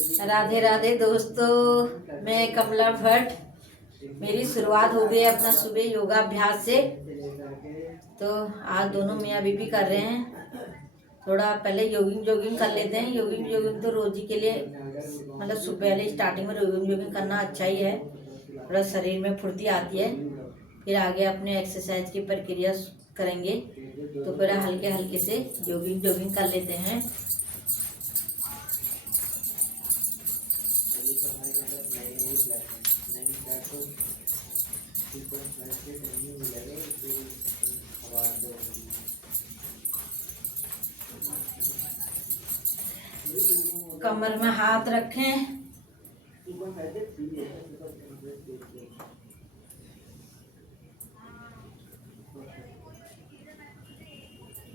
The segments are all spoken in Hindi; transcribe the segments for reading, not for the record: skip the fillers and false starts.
राधे राधे दोस्तों, मैं कमला भट्ट। मेरी शुरुआत हो गई अपना सुबह योगाभ्यास से। तो आज दोनों मियाँ बीबी कर रहे हैं। थोड़ा पहले जोगिंग कर लेते हैं। जोगिंग तो रोज ही के लिए मतलब सुबह पहले स्टार्टिंग में जोगिंग करना अच्छा ही है। थोड़ा शरीर में फुर्ती आती है। फिर आगे अपने एक्सरसाइज की प्रक्रिया करेंगे। तो फिर हल्के हल्के से जोगिंग कर लेते हैं। कमर में हाथ रखें।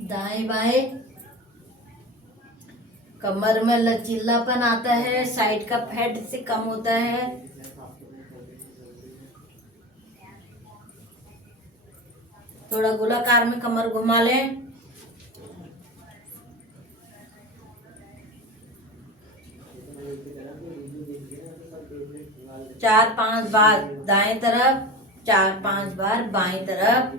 दाएं बाएं। कमर में लचीलापन आता है, साइड का फैट से कम होता है। थोड़ा गोलाकार में कमर घुमा लें। चार पांच बार दाएं तरफ, 4-5 बार बाएं तरफ।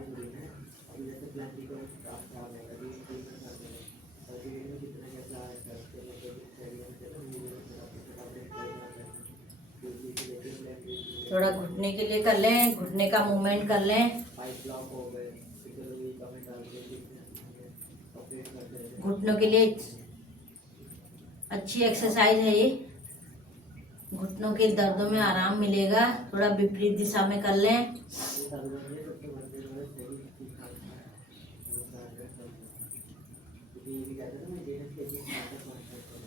थोड़ा घुटने के लिए कर लें, घुटने का मूवमेंट कर लें। घुटनों के लिए अच्छी एक्सरसाइज है ये। घुटनों के दर्दों में आराम मिलेगा। थोड़ा विपरीत दिशा में कर लें।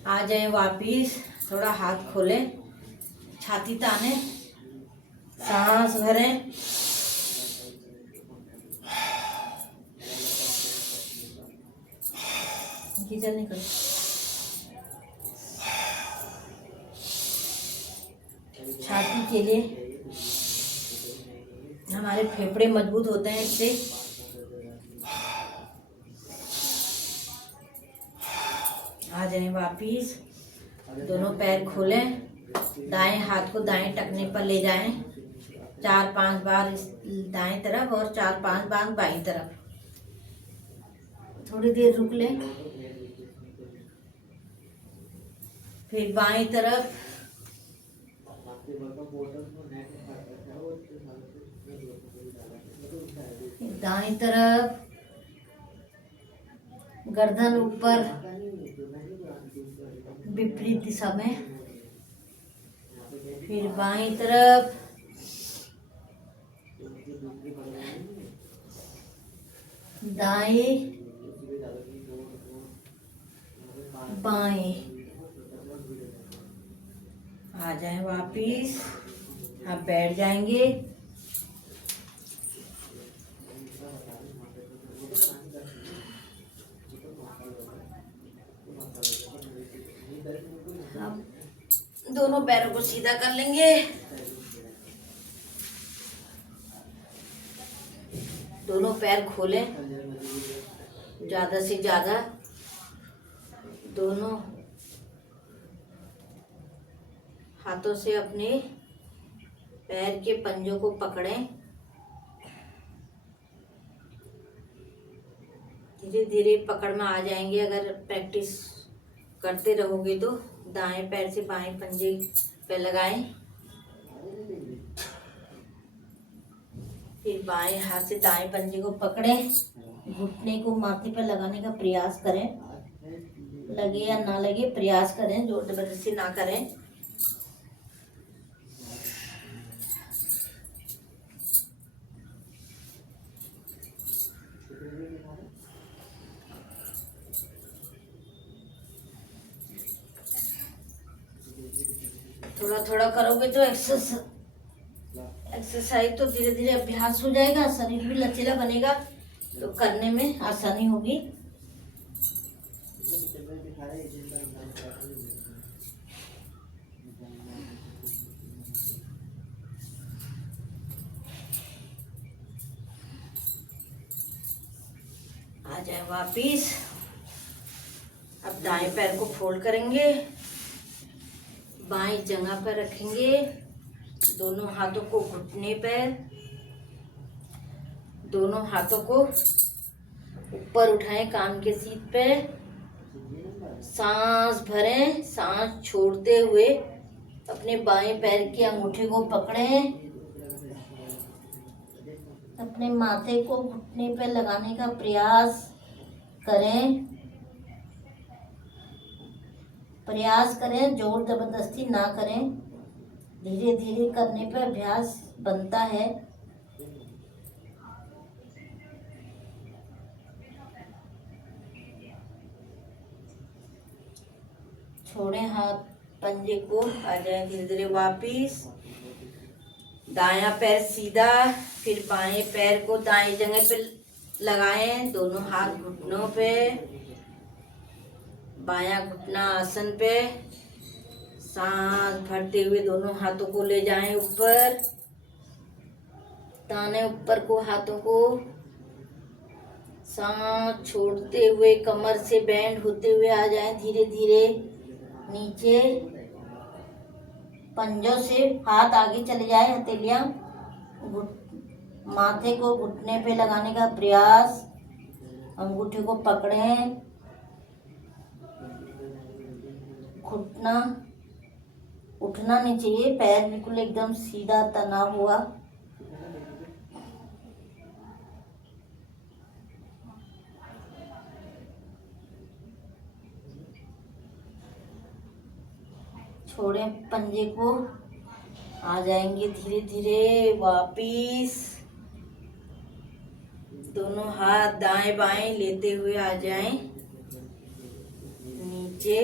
आ जाए वापिस। थोड़ा हाथ खोलें, छाती ताने, सांस भरें। कीचड़ निकल। छाती के लिए हमारे फेफड़े मजबूत होते हैं इससे। आ जाएं वापिस। दोनों पैर खोलें, दाएं हाथ को दाएं टखने पर ले जाएं। 4-5 बार दाएं तरफ और 4-5 बार बाईं तरफ। थोड़ी देर रुक लें। फिर बाईं तरफ, दाईं तरफ, गर्दन ऊपर विपरीत दिशा में। फिर बाईं तरफ, दाएं बाएं। आ जाएं वापिस। आप बैठ जाएंगे। अब दोनों पैरों को सीधा कर लेंगे। दोनों पैर खोलें ज्यादा से ज्यादा। दोनों हाथों से अपने पैर के पंजों को पकड़ें। धीरे धीरे पकड़ में आ जाएंगे। अगर प्रैक्टिस करते रहोगे तो दाएं पैर से बाएं पंजे पे लगाएं। फिर बाएं हाथ से दाएं पंजे को पकड़ें। घुटने को माथे पर लगाने का प्रयास करें। लगे या ना लगे प्रयास करें, जोर जबरदस्ती ना करें। थोड़ा थोड़ा करोगे तो एक्सरसाइज तो धीरे धीरे अभ्यास हो जाएगा। शरीर भी लचीला बनेगा तो करने में आसानी होगी। आ जाए वापिस। अब दाएं पैर को फोल्ड करेंगे। बाएं जगह पर रखेंगे, दोनों हाथों को घुटने पर, दोनों हाथों को ऊपर उठाएं कान के सीध पे, सांस भरें, सांस छोड़ते हुए अपने बाएं पैर के अंगूठे को पकड़ें, अपने माथे को घुटने पे लगाने का प्रयास करें। जोर जबरदस्ती ना करें, धीरे धीरे करने पर अभ्यास बनता है। छोड़ें हाथ पंजे को, आ जाए धीरे धीरे वापिस। दायां पैर सीधा, फिर बाएं पैर को दाएं जगह पे लगाएं, दोनों हाथ घुटनों पे, बायां घुटना आसन पे। सांस भरते हुए दोनों हाथों को ले जाएं ऊपर, ताने ऊपर को हाथों को। सांस छोड़ते हुए कमर से बैंड होते हुए आ जाएं धीरे धीरे नीचे। पंजों से हाथ आगे चले जाए, हथेलियां माथे को घुटने पे लगाने का प्रयास, अंगूठे को पकड़ें, घुटना उठना नहीं चाहिए, पैर बिल्कुल एकदम सीधा तना हुआ। छोड़ें पंजे को, आ जाएंगे धीरे धीरे वापिस। दोनों हाथ दाएं बाएं लेते हुए आ जाएं नीचे।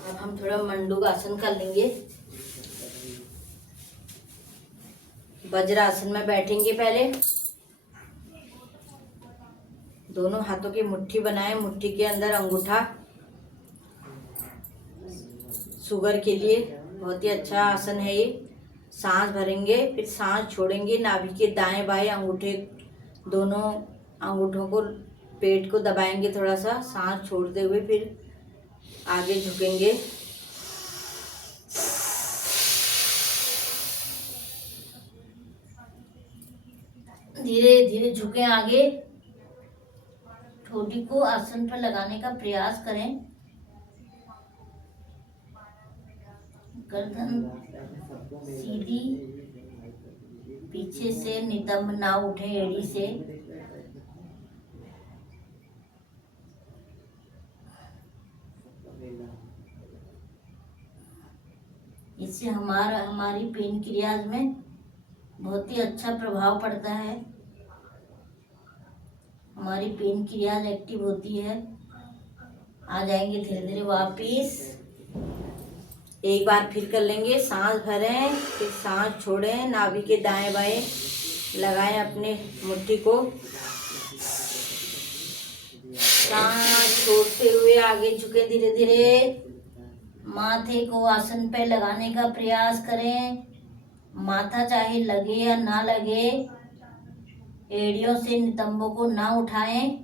अब हम थोड़ा मंडूकासन कर लेंगे। वज्रासन में बैठेंगे। पहले दोनों हाथों की मुट्ठी बनाएं, मुट्ठी के अंदर अंगूठा। शुगर के लिए बहुत ही अच्छा आसन है ये। सांस भरेंगे, फिर सांस छोड़ेंगे, नाभि के दाएं बाएं अंगूठे, दोनों अंगूठों को पेट को दबाएंगे थोड़ा सा, सांस छोड़ते हुए फिर आगे झुकेंगे। धीरे धीरे झुकें आगे, ठोडी को आसन पर लगाने का प्रयास करें। गर्दन सीधी, पीछे से नितंब ना उठे एड़ी से। इससे हमारी पेन क्रियाज में बहुत ही अच्छा प्रभाव पड़ता है। हमारी पेन क्रियाज एक्टिव होती है। आ जाएंगे धीरे धीरे वापिस। एक बार फिर कर लेंगे। सांस भरें, फिर सांस छोड़ें, नाभि के दाएं बाएं लगाएं अपने मुट्ठी को। सांस छोड़ते हुए आगे झुके धीरे धीरे। माथे को आसन पे लगाने का प्रयास करें। माथा चाहे लगे या ना लगे, एड़ियों से नितंबों को ना उठाएं।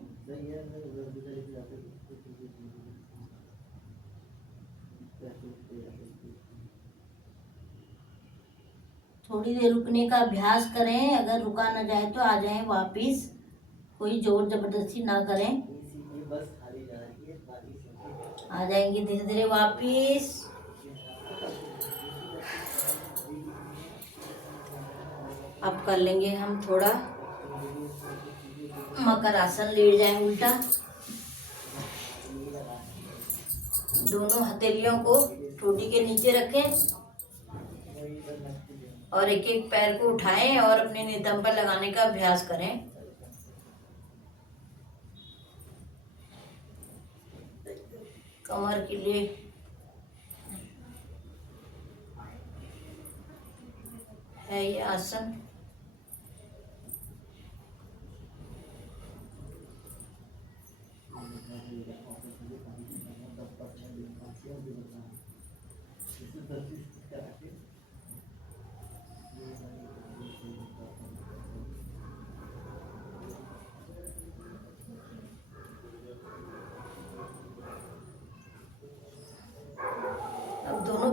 थोड़ी देर रुकने का अभ्यास करें। अगर रुका ना जाए तो आ जाएं वापिस। कोई जोर जबरदस्ती ना करें। आ जाएंगे धीरे धीरे वापिस। अब कर लेंगे हम थोड़ा मकर आसन। लेट जाएं उल्टा। दोनों हथेलियों को ठोडी के नीचे रखें और एक एक पैर को उठाएं और अपने नितंब पर लगाने का अभ्यास करें। कमर के लिए है ये आसन।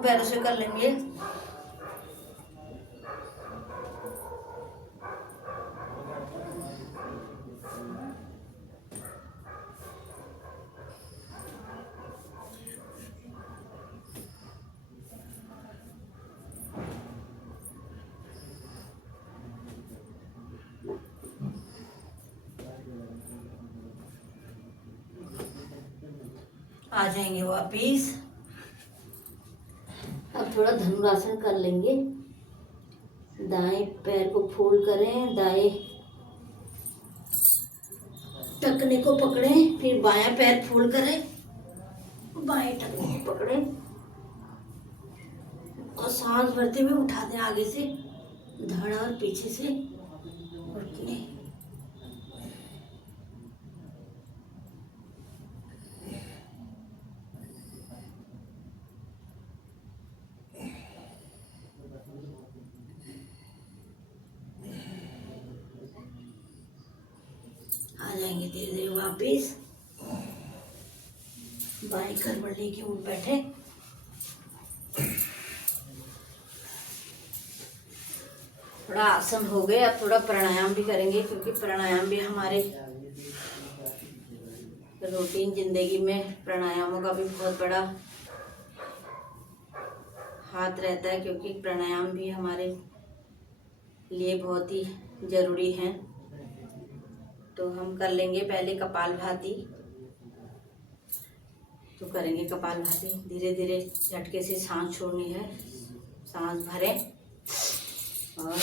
पैरों से कर लेंगे। आ जाएंगे वापिस। अब थोड़ा धनुरासन कर लेंगे। दाएं पैर को फोल्ड करें, दाएं टखने को पकड़ें, फिर बायां पैर फोल्ड करें, बाएं टखने को पकड़ें और सांस भरते हुए उठा दें आगे से, धड़ और पीछे से उठने। आ जाएंगे धीरे धीरे वापिस। बाएं करवट लेके उठ बैठे। थोड़ा आसन हो गए, अब थोड़ा प्राणायाम भी करेंगे, क्योंकि प्राणायाम भी हमारे रूटीन जिंदगी में प्राणायामों का भी बहुत बड़ा हाथ रहता है, क्योंकि प्राणायाम भी हमारे लिए बहुत ही जरूरी है। तो हम कर लेंगे पहले कपालभाति। तो करेंगे कपालभाति। धीरे धीरे झटके से सांस छोड़नी है। सांस भरें और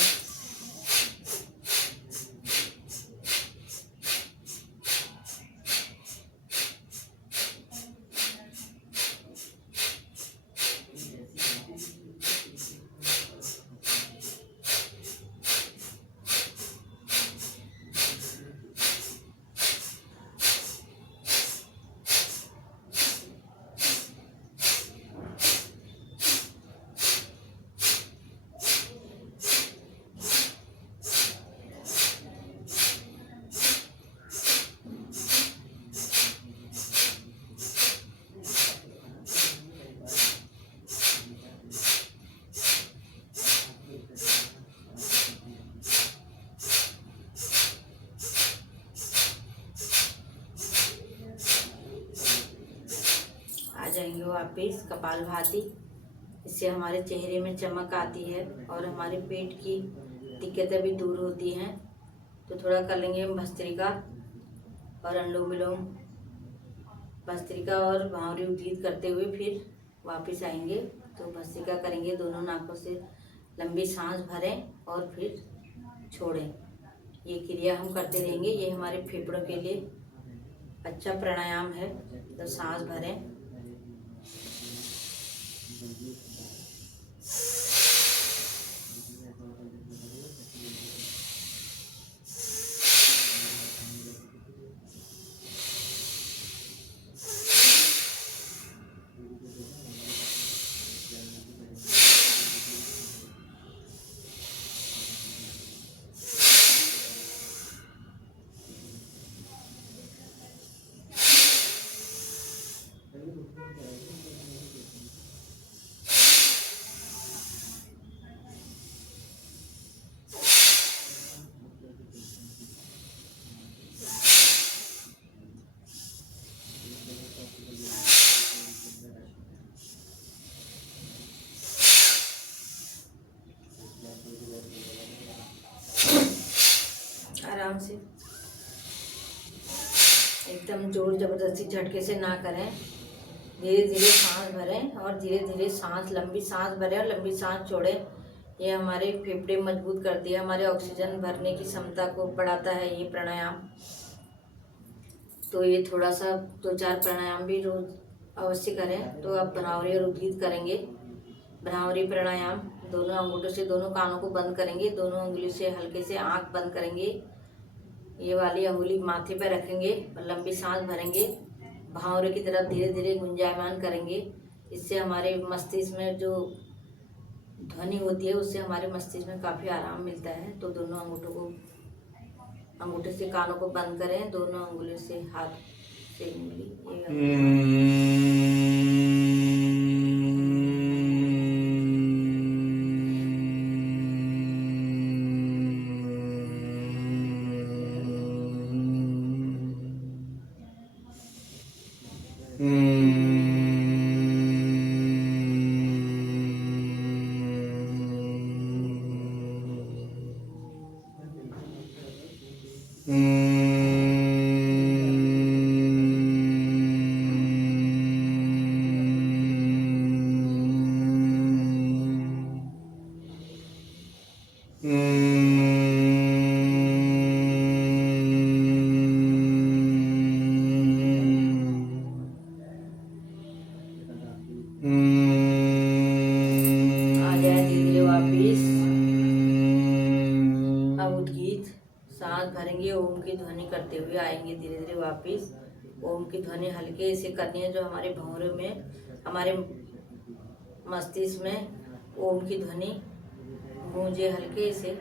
जाएंगे वापिस कपालभाति। इससे हमारे चेहरे में चमक आती है और हमारे पेट की दिक्कतें भी दूर होती हैं। तो थोड़ा कर लेंगे भस्त्रिका और अनुलोम विलोम। भस्त्रिका और भांवरी उद्गीत करते हुए फिर वापस आएंगे। तो भस्त्रिका करेंगे, दोनों नाकों से लंबी सांस भरें और फिर छोड़ें। ये क्रिया हम करते रहेंगे। ये हमारे फेफड़ों के लिए अच्छा प्राणायाम है। तो सांस भरें, आराम से, एकदम जोर जबरदस्ती झटके से ना करें। धीरे धीरे सांस भरें और धीरे धीरे सांस, लंबी सांस भरें और लंबी सांस छोड़ें। ये हमारे फेफड़े मजबूत करती है, हमारे ऑक्सीजन भरने की क्षमता को बढ़ाता है ये प्राणायाम। तो ये थोड़ा सा 2-4 प्राणायाम भी रोज अवश्य करें। तो अब भ्रामरी और उद्गीत करेंगे। भ्रामरी प्राणायाम, दोनों अंगूठों से दोनों कानों को बंद करेंगे, दोनों उंगली से हल्के से आंख बंद करेंगे। ये वाली अंगुली माथे पर रखेंगे और लंबी सांस भरेंगे। भांवरे की तरफ धीरे धीरे गुंजायमान करेंगे। इससे हमारे मस्तिष्क में जो ध्वनि होती है उससे हमारे मस्तिष्क में काफ़ी आराम मिलता है। तो दोनों अंगूठे से कानों को बंद करें, दोनों अंगुली से हाथ से उंगली आ जाए धीरे धीरे वापिस। अब उद्गीत सांस भरेंगे, ओम की ध्वनि करते हुए आएंगे धीरे धीरे वापिस। ओम की ध्वनि हल्के से करनी है, जो हमारे भंवरे में, हमारे मस्तिष्क में ओम की ध्वनि गूंजे हल्के से।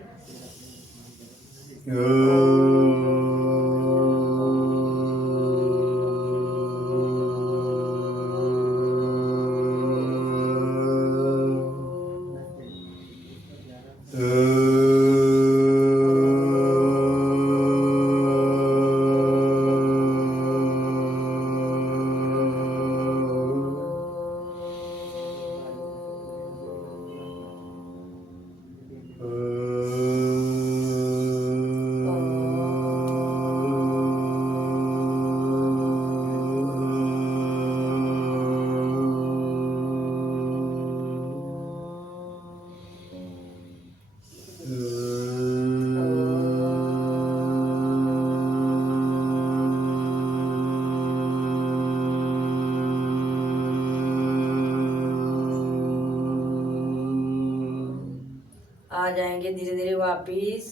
आ जाएंगे धीरे धीरे वापिस।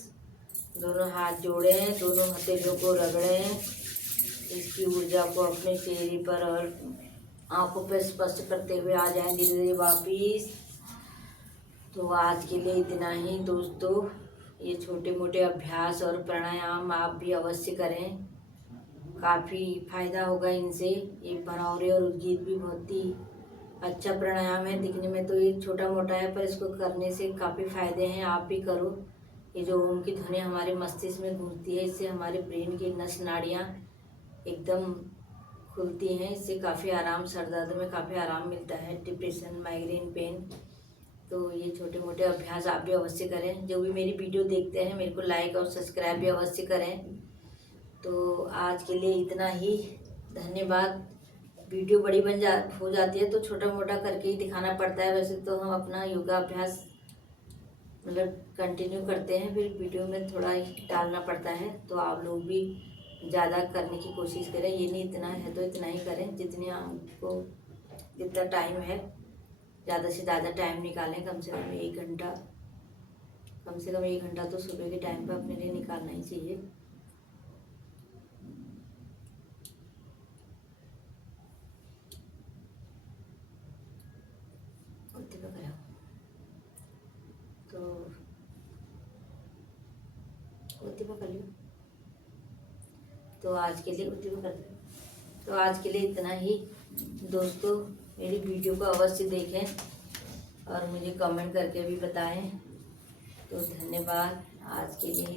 दोनों हाथ जोड़ें, दोनों हथेलियों को रगड़ें। इसकी ऊर्जा को अपने चेहरे पर और आंखों पर स्पर्श करते हुए आ जाएं धीरे धीरे वापिस। तो आज के लिए इतना ही दोस्तों। ये छोटे मोटे अभ्यास और प्राणायाम आप भी अवश्य करें, काफ़ी फायदा होगा इनसे। ये भंवरे और उद्गीत भी बहुत ही अच्छा प्राणायाम है। दिखने में तो ये छोटा मोटा है, पर इसको करने से काफ़ी फायदे हैं। आप भी करो। ये जो ओम की ध्वनि हमारे मस्तिष्क में गूंजती है, इससे हमारे ब्रेन की नस नाड़ियाँ एकदम खुलती हैं। इससे काफ़ी आराम, सर दर्द में काफ़ी आराम मिलता है, डिप्रेशन, माइग्रेन पेन। तो ये छोटे मोटे अभ्यास आप भी अवश्य करें। जो भी मेरी वीडियो देखते हैं, मेरे को लाइक और सब्सक्राइब भी अवश्य करें। तो आज के लिए इतना ही, धन्यवाद। वीडियो बड़ी हो जाती है तो छोटा मोटा करके ही दिखाना पड़ता है। वैसे तो हम अपना योगाभ्यास मतलब कंटिन्यू करते हैं, फिर वीडियो में थोड़ा ही डालना पड़ता है। तो आप लोग भी ज़्यादा करने की कोशिश करें। ये नहीं इतना है तो इतना ही करें, जितने आपको जितना टाइम है ज़्यादा से ज़्यादा टाइम निकालें। कम से कम 1 घंटा, कम से कम 1 घंटा तो सुबह के टाइम पर अपने लिए निकालना ही चाहिए। तो कर लियो। तो आज के लिए तो आज के लिए इतना ही दोस्तों। मेरी वीडियो को अवश्य देखें और मुझे कमेंट करके भी बताएं। तो धन्यवाद आज के लिए।